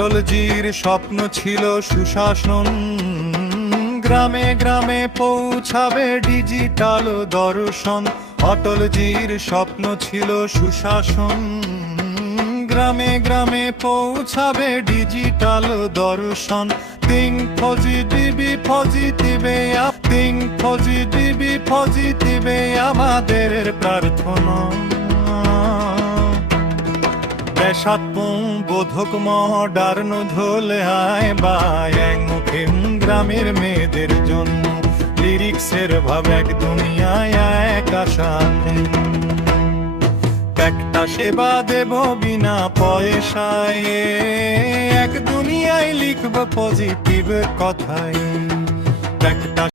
অটলজির স্বপ্ন ছিল সুশাসন, গ্রামে গ্রামে পৌঁছাবে ডিজিটাল দর্শন। অটলজির স্বপ্ন ছিল সুশাসন, গ্রামে গ্রামে পৌঁছাবে ডিজিটাল দর্শন। Think positive, positive, think positive, positive, আমাদের প্রার্থনা। দেশাত্মবোধক মডার্ন ধলে আয় বায়াং মুখিম গ্রামের মেয়েদের জন্য। লিরিক্সের ভাব এক দুনিয়ায় এক আশা নেই। একটা সেবা দেব বিনা পয়সায়, এক দুনিয়ায় লিখব পজিটিভ কথায়। একটা